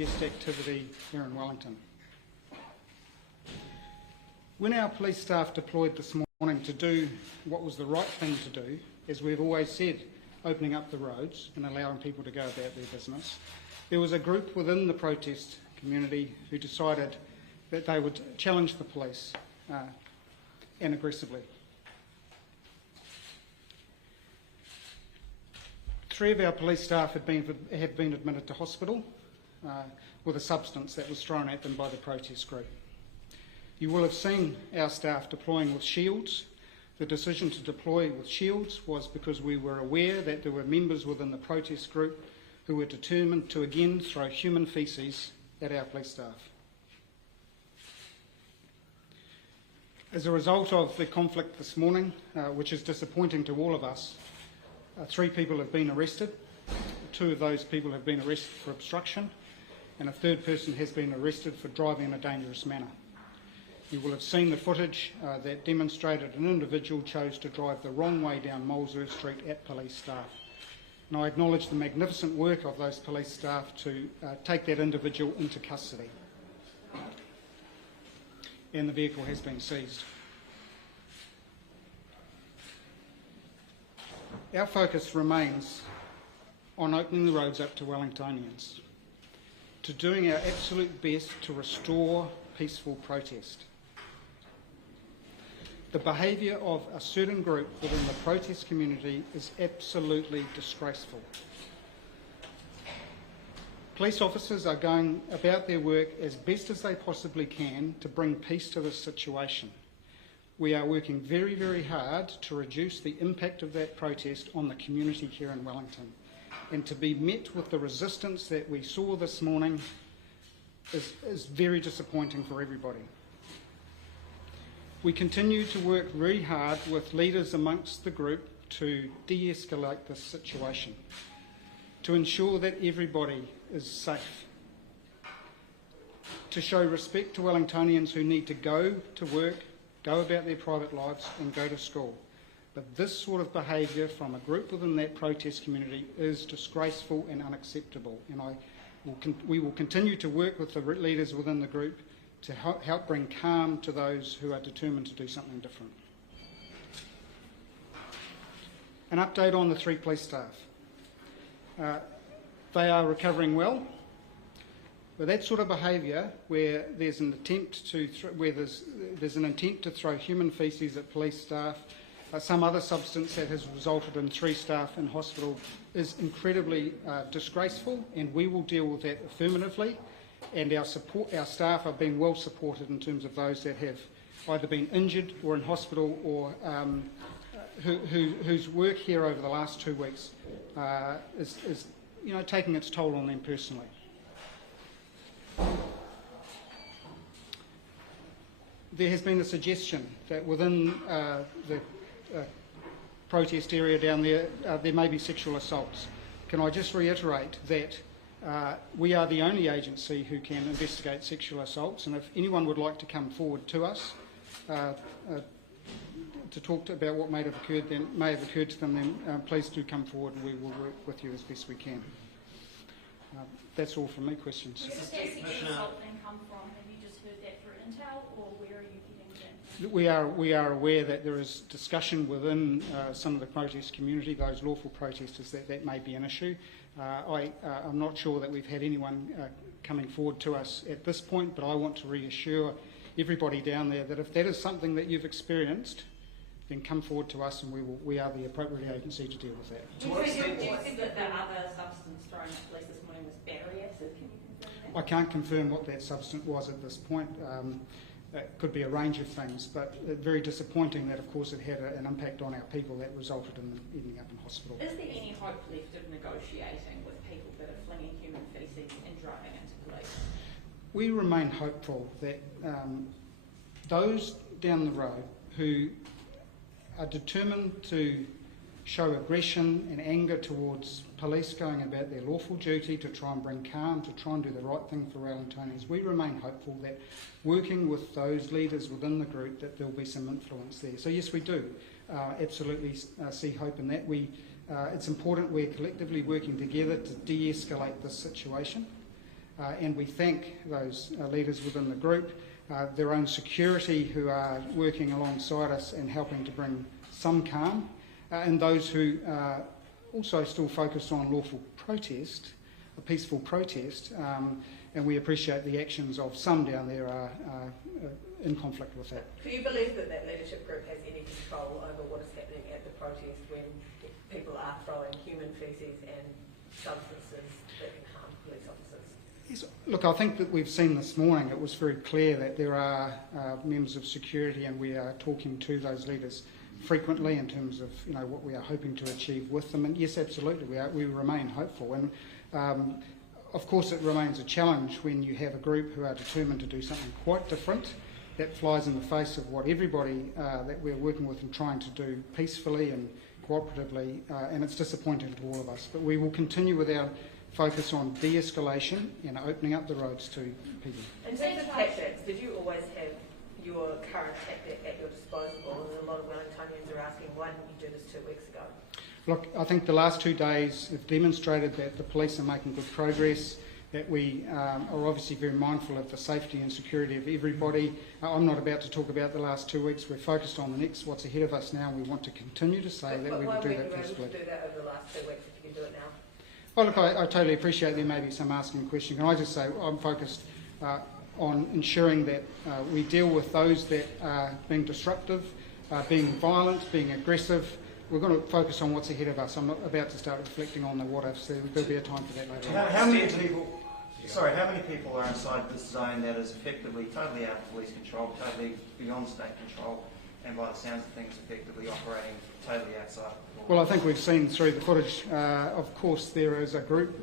activity here in Wellington. When our police staff deployed this morning to do what was the right thing to do, as we've always said, opening up the roads and allowing people to go about their business, there was a group within the protest community who decided that they would challenge the police and aggressively. 3 of our police staff had been admitted to hospital with a substance that was thrown at them by the protest group. You will have seen our staff deploying with shields. The decision to deploy with shields was because we were aware that there were members within the protest group who were determined to again throw human faeces at our police staff. As a result of the conflict this morning, which is disappointing to all of us, 3 people have been arrested. 2 of those people have been arrested for obstruction, and a 3rd person has been arrested for driving in a dangerous manner. You will have seen the footage that demonstrated an individual chose to drive the wrong way down Molesworth Street at police staff. And I acknowledge the magnificent work of those police staff to take that individual into custody. And the vehicle has been seized. Our focus remains on opening the roads up to Wellingtonians, to doing our absolute best to restore peaceful protest. The behaviour of a certain group within the protest community is absolutely disgraceful. Police officers are going about their work as best as they possibly can to bring peace to this situation. We are working very, very hard to reduce the impact of that protest on the community here in Wellington. And to be met with the resistance that we saw this morning is very disappointing for everybody. We continue to work very hard with leaders amongst the group to de-escalate this situation, to ensure that everybody is safe, to show respect to Wellingtonians who need to go to work, go about their private lives and go to school. But this sort of behaviour from a group within that protest community is disgraceful and unacceptable. And we will continue to work with the leaders within the group to help bring calm to those who are determined to do something different. An update on the 3 police staff. They are recovering well. But that sort of behaviour, where there's an attempt to there's an intent to throw human faeces at police staff, some other substance that has resulted in 3 staff in hospital, is incredibly disgraceful, and we will deal with that affirmatively. And our staff are being well supported in terms of those that have either been injured or in hospital, or whose work here over the last 2 weeks is taking its toll on them personally. There has been a suggestion that within the protest area down there, there may be sexual assaults. Can I just reiterate that we are the only agency who can investigate sexual assaults, and if anyone would like to come forward to us to talk about what may have occurred to them, then please do come forward and we will work with you as best we can. That's all from me. Questions? Where does that sexual assault then come from? Have you just heard that through intel, or where are you getting that? We are aware that there is discussion within some of the protest community, those lawful protesters, that may be an issue. I'm not sure that we've had anyone coming forward to us at this point, but I want to reassure everybody down there that if that is something that you've experienced, then come forward to us and we are the appropriate agency to deal with that. Do you think that the other substance thrown at police this morning was battery acid? Can you confirm that? I can't confirm what that substance was at this point. It could be a range of things, but very disappointing that, of course, it had an impact on our people that resulted in them ending up in hospital. Is there any hope left of negotiating with people that are flinging human faeces and driving into police? We remain hopeful that those down the road who are determined to show aggression and anger towards police going about their lawful duty to try and bring calm, to try and do the right thing for Wellingtonians, we remain hopeful that working with those leaders within the group that there'll be some influence there. So yes, we do absolutely see hope in that. It's important we're collectively working together to de-escalate this situation. and we thank those leaders within the group, their own security who are working alongside us and helping to bring some calm, and those who are also still focused on lawful protest, a peaceful protest, and we appreciate the actions of some down there are in conflict with that. Do you believe that that leadership group has any control over what is happening at the protest when people are throwing human faeces and substances that can harm police officers? Yes, look, I think that we've seen this morning, it was very clear that there are members of security, and we are talking to those leaders frequently in terms of what we are hoping to achieve with them. And yes, absolutely, we remain hopeful. And of course, it remains a challenge when you have a group who are determined to do something quite different that flies in the face of what everybody that we're working with and trying to do peacefully and cooperatively, and it's disappointing to all of us. But we will continue with our focus on de-escalation and opening up the roads to people. In terms of tactics, did you always have your current tactic at your disposal? And a lot of Wellingtonians are asking, why didn't you do this 2 weeks ago? Look, I think the last 2 days have demonstrated that the police are making good progress, that we are obviously very mindful of the safety and security of everybody. I'm not about to talk about the last 2 weeks. We're focused on the next, what's ahead of us now, and we want to continue to say that we will do that peacefully. Why weren't you able to do that over the last 2 weeks if you can do it now? Oh, look, I totally appreciate there may be some asking questions. Can I just say I'm focused on ensuring that we deal with those that are being disruptive, being violent, being aggressive. We're going to focus on what's ahead of us. I'm not about to start reflecting on the what-ifs. There'll be a time for that later. How many people are inside this zone that is effectively totally out of police control, totally beyond state control, and by the sounds of things, effectively operating totally outside? Well, I think we've seen through the footage, of course, there is a group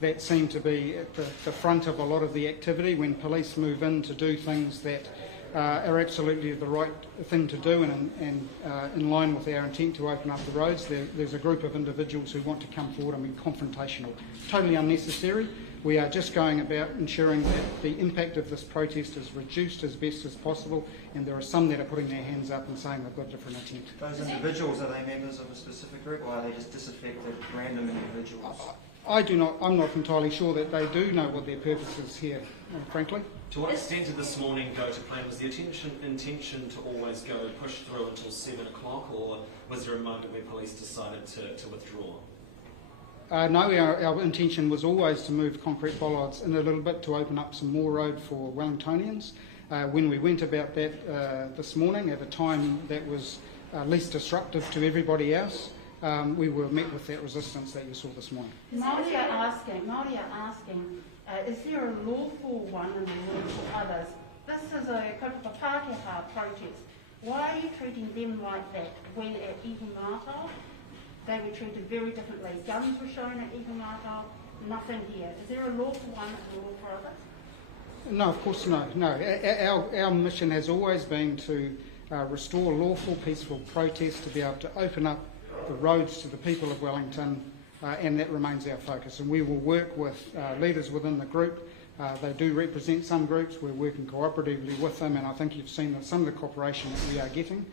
that seem to be at the front of a lot of the activity when police move in to do things that are absolutely the right thing to do and in line with our intent to open up the roads. There's a group of individuals who want to come forward and be confrontational. Totally unnecessary. We are just going about ensuring that the impact of this protest is reduced as best as possible, and there are some that are putting their hands up and saying they've got a different intent. Those individuals, are they members of a specific group, or are they just disaffected random individuals? I'm not entirely sure that they do know what their purpose is here, frankly. To what extent did this morning go to plan? Was the intention to always go push through until 7 o'clock, or was there a moment where police decided to withdraw? No, our intention was always to move concrete bollards in a little bit to open up some more road for Wellingtonians. When we went about that this morning at a time that was least disruptive to everybody else, we were met with that resistance that you saw this morning. Māori are asking, is there a lawful one and a lawful others? This is a kaupapa Pākehā protest. Why are you treating them like that when at Ihumātao they were treated very differently? Guns were shown at Ihumātao, nothing here. Is there a lawful one and a lawful others? No, of course no. Our mission has always been to restore lawful, peaceful protest, to be able to open up the roads to the people of Wellington, and that remains our focus. And we will work with leaders within the group. They do represent some groups. We're working cooperatively with them, and I think you've seen that some of the cooperation that we are getting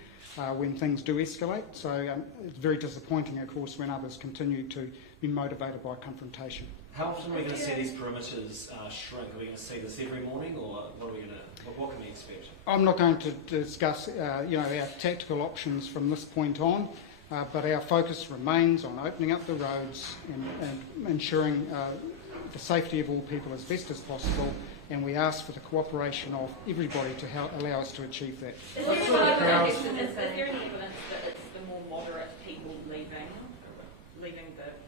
when things do escalate. So it's very disappointing, of course, when others continue to be motivated by confrontation. How often are we going to see these perimeters shrink? Are we going to see this every morning, or what can we expect? I'm not going to discuss our tactical options from this point on. But our focus remains on opening up the roads and ensuring the safety of all people as best as possible, and we ask for the cooperation of everybody to allow us to achieve that. Is there any evidence that it's the more moderate people leaving the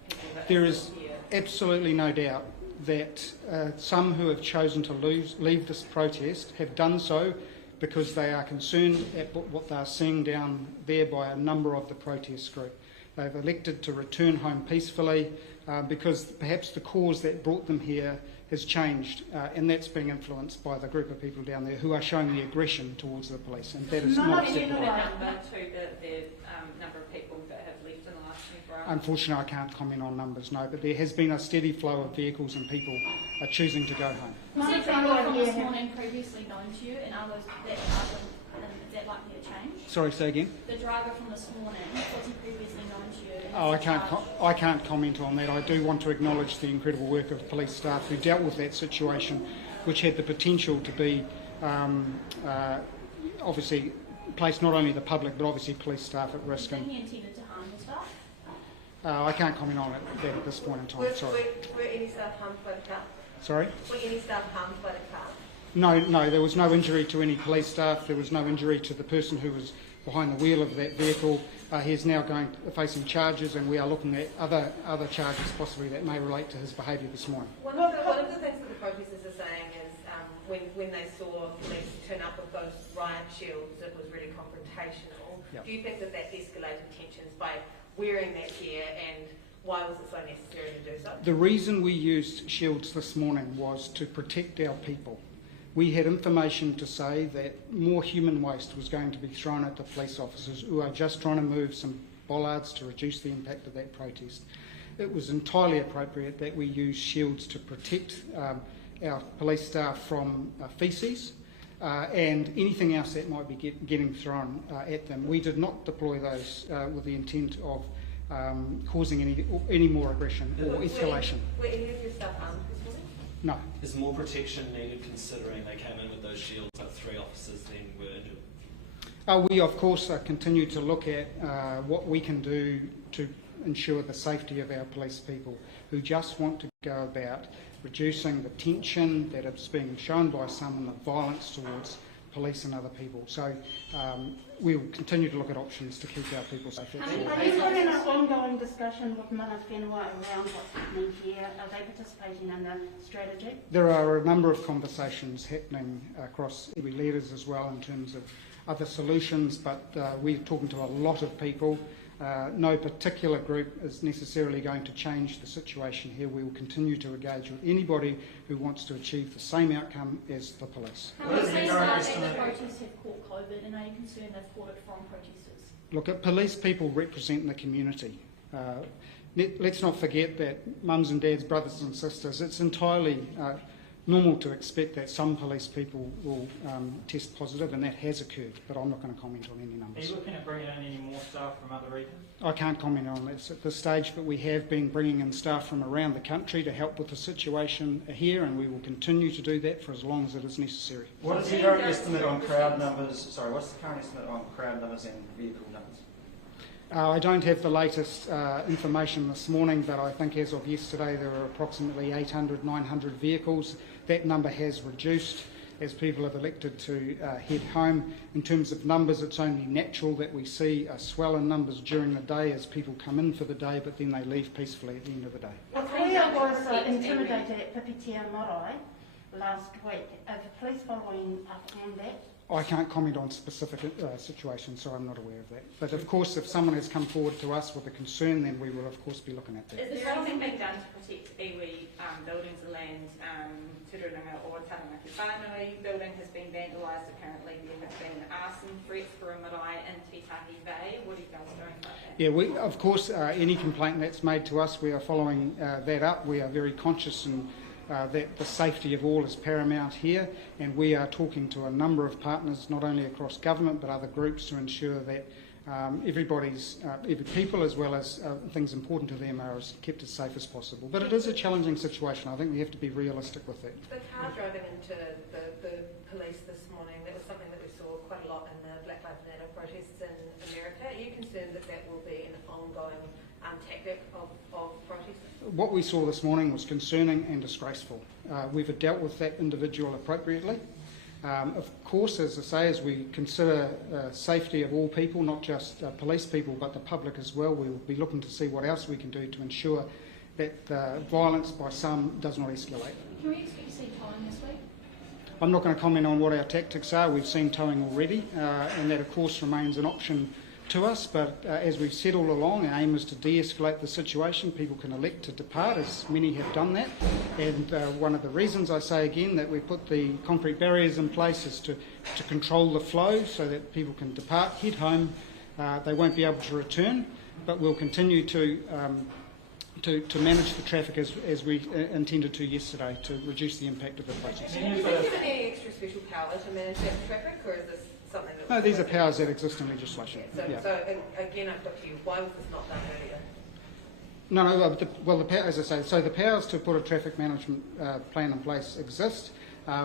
people that There are is still here? absolutely no doubt that some who have chosen to leave this protest have done so because they are concerned at what they are seeing down there by a number of the protest group. They've elected to return home peacefully because perhaps the cause that brought them here has changed, and that's being influenced by the group of people down there who are showing the aggression towards the police, and that is not acceptable. The number of people that have left in the last 24 hours? Unfortunately, I can't comment on numbers, no, but there has been a steady flow of vehicles and people choosing to go home. Was there people from this morning previously known to you and others that Is that likely to change? Sorry, say again. The driver from this morning, was he previously known to you? and Oh, is I can't comment on that. I do want to acknowledge the incredible work of police staff who dealt with that situation, which had the potential to be obviously place not only the public but obviously police staff at risk. Do you think he intended to harm the staff? I can't comment on that at this point in time. Sorry. Were any staff harmed by the car? Sorry? Were any staff harmed by the car? No, there was no injury to any police staff. There was no injury to the person who was behind the wheel of that vehicle. He is now facing charges, and we are looking at other charges possibly that may relate to his behaviour this morning. One of the things that the protesters are saying is when they saw police turn up with those riot shields, it was really confrontational. Yep. Do you think that escalated tensions by wearing that gear, and why was it so necessary to do so? The reason we used shields this morning was to protect our people. We had information to say that more human waste was going to be thrown at the police officers who are just trying to move some bollards to reduce the impact of that protest. It was entirely appropriate that we use shields to protect our police staff from faeces and anything else that might be getting thrown at them. We did not deploy those with the intent of causing any more aggression or escalation. Were any of your staff armed this morning? No. Is more protection needed considering they came in with those shields, but 3 officers then were injured? We, of course, continue to look at what we can do to ensure the safety of our police people who just want to go about reducing the tension that is being shown by some and the violence towards police and other people. So we will continue to look at options to keep our people safe. Are you having an ongoing discussion with mana whenua around what's happening here? Are they participating in the strategy? There are a number of conversations happening across iwi leaders as well in terms of other solutions, but we're talking to a lot of people. No particular group is necessarily going to change the situation here. We will continue to engage with anybody who wants to achieve the same outcome as the police. How many staff at the protests have caught COVID, and are you concerned they've caught it from protesters? Look, police people represent the community. Let's not forget that mums and dads, brothers and sisters, it's entirely normal to expect that some police people will test positive, and that has occurred, but I'm not going to comment on any Are numbers. you looking at bringing in any more staff from other regions? I can't comment on this at this stage, but we have been bringing in staff from around the country to help with the situation here, and we will continue to do that for as long as it is necessary. What is the current estimate on crowd numbers? Sorry, what's the current estimate on crowd numbers and vehicle numbers? I don't have the latest information this morning, but I think as of yesterday there were approximately 800, 900 vehicles. That number has reduced as people have elected to head home. In terms of numbers, it's only natural that we see a swell in numbers during the day as people come in for the day, but then they leave peacefully at the end of the day. Wahia was intimidated at Pipitea Marae last week. Are the police following up on that? I can't comment on specific situations, so I'm not aware of that. But of course, if someone has come forward to us with a concern, then we will of course be looking at that. Is there anything being done to protect iwi buildings and land? Tururunga or Taranaki Whānui building has been vandalised apparently. There have been arson threats for a marae in Titahi Bay. What are you guys doing about that? Yeah, we, of course, any complaint that's made to us, we are following that up. We are very conscious that the safety of all is paramount here, and we are talking to a number of partners, not only across government but other groups, to ensure that every people as well as things important to them are kept as safe as possible. But it is a challenging situation. I think we have to be realistic with that. The car driving into the police this morning, that was something that we saw quite a lot in the Black Lives Matter protests in America. Are you concerned that that will be an ongoing tactic of protesters? What we saw this morning was concerning and disgraceful. We've dealt with that individual appropriately. Of course, as I say, as we consider safety of all people, not just police people but the public as well, we will be looking to see what else we can do to ensure that violence by some does not escalate. Can we expect to see towing this week? I'm not going to comment on what our tactics are. We've seen towing already, and that of course remains an option to us, but as we've said all along, our aim is to de-escalate the situation. People can elect to depart, as many have done that, and one of the reasons I say again that we put the concrete barriers in place is to control the flow so that people can depart, head home. They won't be able to return, but we'll continue to manage the traffic as we intended to yesterday to reduce the impact of the protest. Have you been given any extra special power to manage that traffic, or is this something that... No, these are powers that exist in legislation. So, Yeah. so again, I put to you, why was this not done earlier? As I say, so the powers to put a traffic management plan in place exist.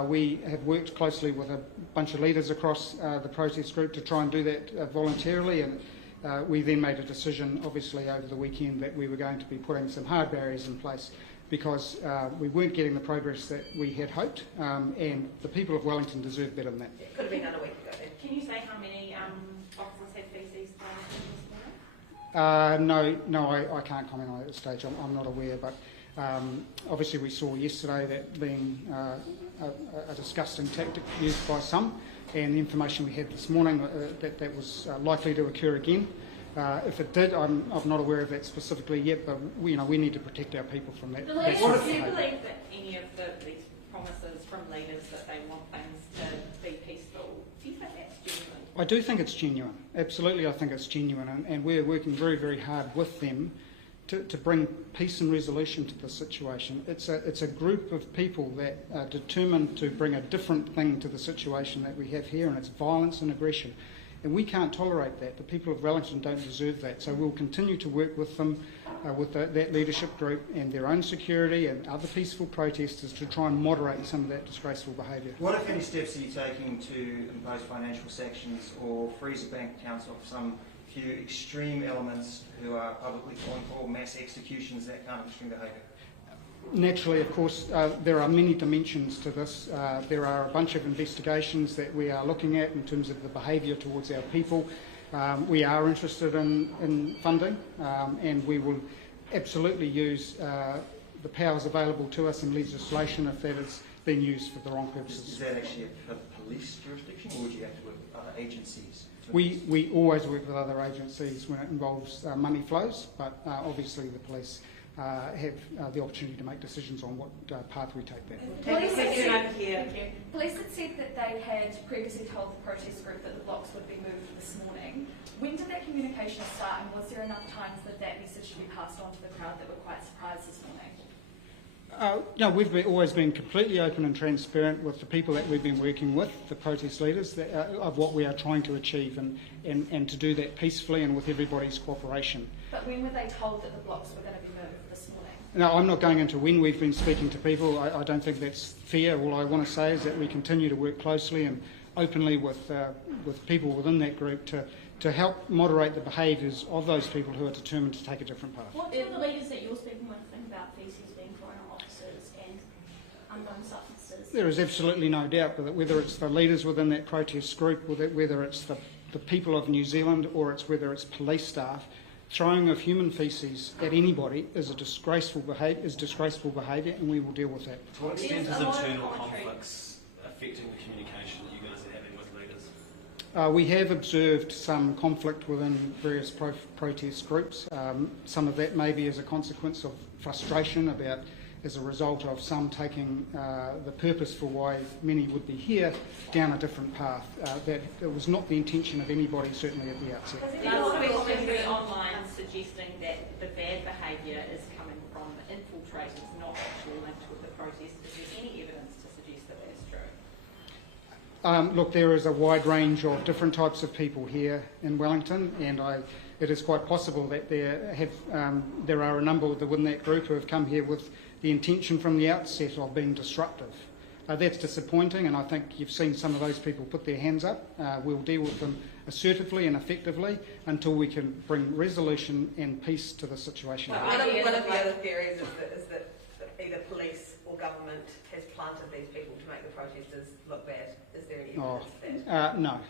We have worked closely with a bunch of leaders across the protest group to try and do that voluntarily, and we then made a decision, obviously, over the weekend that we were going to be putting some hard barriers in place because we weren't getting the progress that we had hoped, and the people of Wellington deserve better than that. It could have been done a week ago. Can you say how many officers had feces thrown at them this morning? No, I can't comment on it at this stage. I'm not aware, but obviously we saw yesterday that being a disgusting tactic used by some, and the information we had this morning that was likely to occur again. If it did, I'm not aware of that specifically yet, but we need to protect our people from that. Do that you sort of believe behaviour. that any of these promises from leaders that they want things to be peaceful, do you think that's genuine? I do think it's genuine. Absolutely, I think it's genuine, and we're working very, very hard with them to bring peace and resolution to the situation. It's a group of people that are determined to bring a different thing to the situation that we have here, and it's violence and aggression. And we can't tolerate that. The people of Wellington don't deserve that. So we'll continue to work with them, with that leadership group and their own security and other peaceful protesters to try and moderate some of that disgraceful behaviour. What, if any, steps are you taking to impose financial sanctions or freeze the bank accounts of some few extreme elements who are publicly calling for mass executions, that kind of extreme behaviour? Naturally, of course, there are many dimensions to this. There are a bunch of investigations that we are looking at in terms of the behaviour towards our people. We are interested in funding, and we will absolutely use the powers available to us in legislation if that is being used for the wrong Is purposes. that actually a police jurisdiction, or would you have to work with other agencies? We always work with other agencies when it involves money flows, but obviously the police have the opportunity to make decisions on what path we take there. Police had Thank you. said, police had said that they had previously told the protest group that the blocks would be moved this morning. When did that communication start, and was there enough time for that message to be passed on to the crowd that were quite surprised this morning? We've always been completely open and transparent with the people that we've been working with, the protest leaders, of what we are trying to achieve, and to do that peacefully and with everybody's cooperation. But when were they told that the blocks were going to be moved this morning? No, I'm not going into when we've been speaking to people. I don't think that's fair. All I want to say is that we continue to work closely and openly with people within that group to help moderate the behaviours of those people who are determined to take a different path. What do the leaders that you're speaking with think about feces being thrown at officers and unknown substances? There is absolutely no doubt that whether it's the leaders within that protest group, whether it's the people of New Zealand, or whether it's police staff, throwing of human faeces at anybody is disgraceful behaviour, and we will deal with that. To what extent There's is a lot of internal commentary. conflicts affecting the communication that you guys are having with leaders? We have observed some conflict within various protest groups. Some of that may be as a consequence of frustration as a result of some taking the purpose for why many would be here down a different path. That it was not the intention of anybody, certainly at the outset. There's a lot of commentary online suggesting that the bad behaviour is coming from infiltrators, not actually linked with the protest. Is there any evidence to suggest that is true? Look, there is a wide range of different types of people here in Wellington, and it is quite possible that there are a number within that group who have come here with the intention from the outset of being disruptive. That's disappointing, and I think you've seen some of those people put their hands up. We'll deal with them assertively and effectively until we can bring resolution and peace to the situation. Well, One of the other theories is that either police or government has planted these people to make the protesters look bad. Is there any evidence of that? No.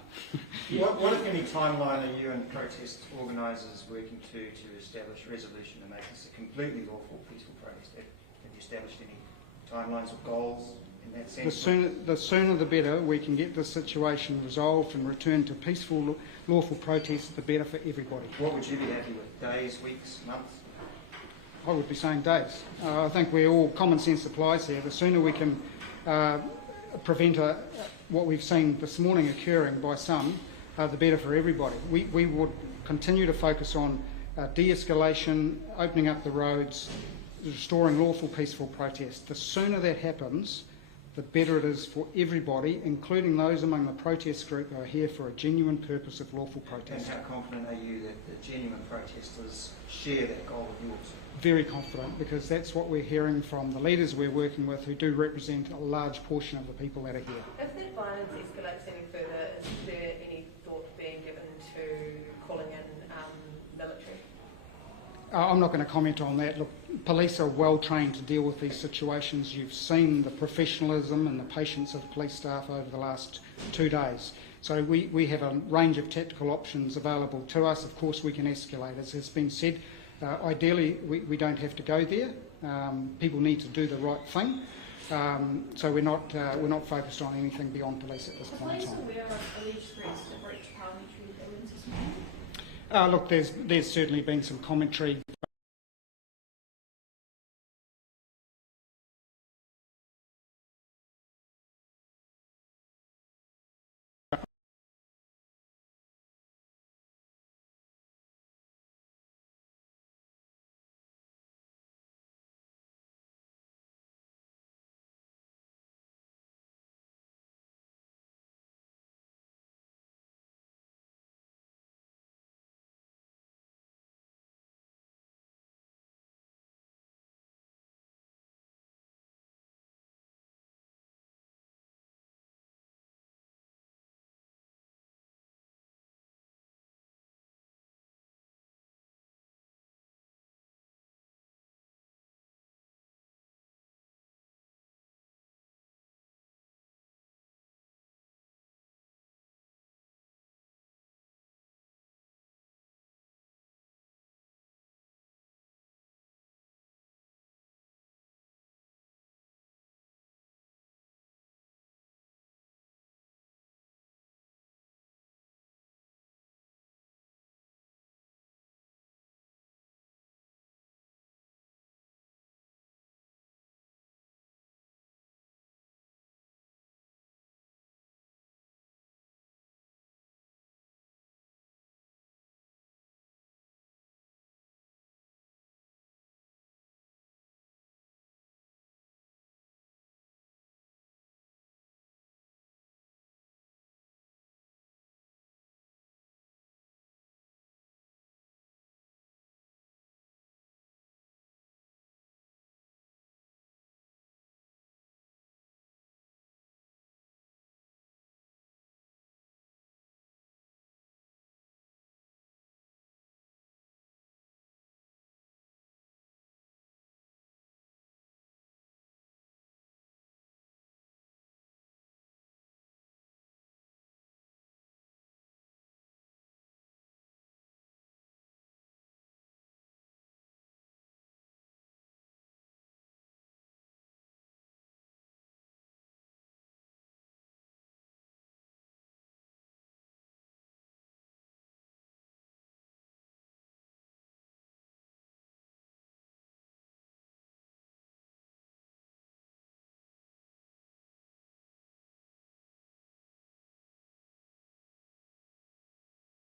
What, if any, timeline are you and protest organisers working to establish resolution and make this a completely lawful, peaceful protest? Have you established any timelines or goals in that sense? The sooner the better we can get this situation resolved and return to peaceful, lawful protest, the better for everybody. What would you be happy with? Days, weeks, months? I would be saying days. I think common sense applies here. The sooner we can prevent what we've seen this morning occurring by some, the better for everybody. We would continue to focus on de-escalation, opening up the roads, restoring lawful, peaceful protest. The sooner that happens, the better it is for everybody, including those among the protest group who are here for a genuine purpose of lawful And protest. how confident are you that the genuine protesters share that goal of yours? Very confident, because that's what we're hearing from the leaders we're working with, who do represent a large portion of the people that are here. If that violence escalates any further, is there any thought being given to calling in military? I'm not going to comment on that. Look, police are well trained to deal with these situations. You've seen the professionalism and the patience of police staff over the last 2 days. So we have a range of tactical options available to us. Of course, we can escalate, as has been said. Ideally, we don't have to go there. People need to do the right thing. So we're not focused on anything beyond police at this Are point in police time. aware of alleged threats to breach parliamentary buildings this morning? Look, there's certainly been some commentary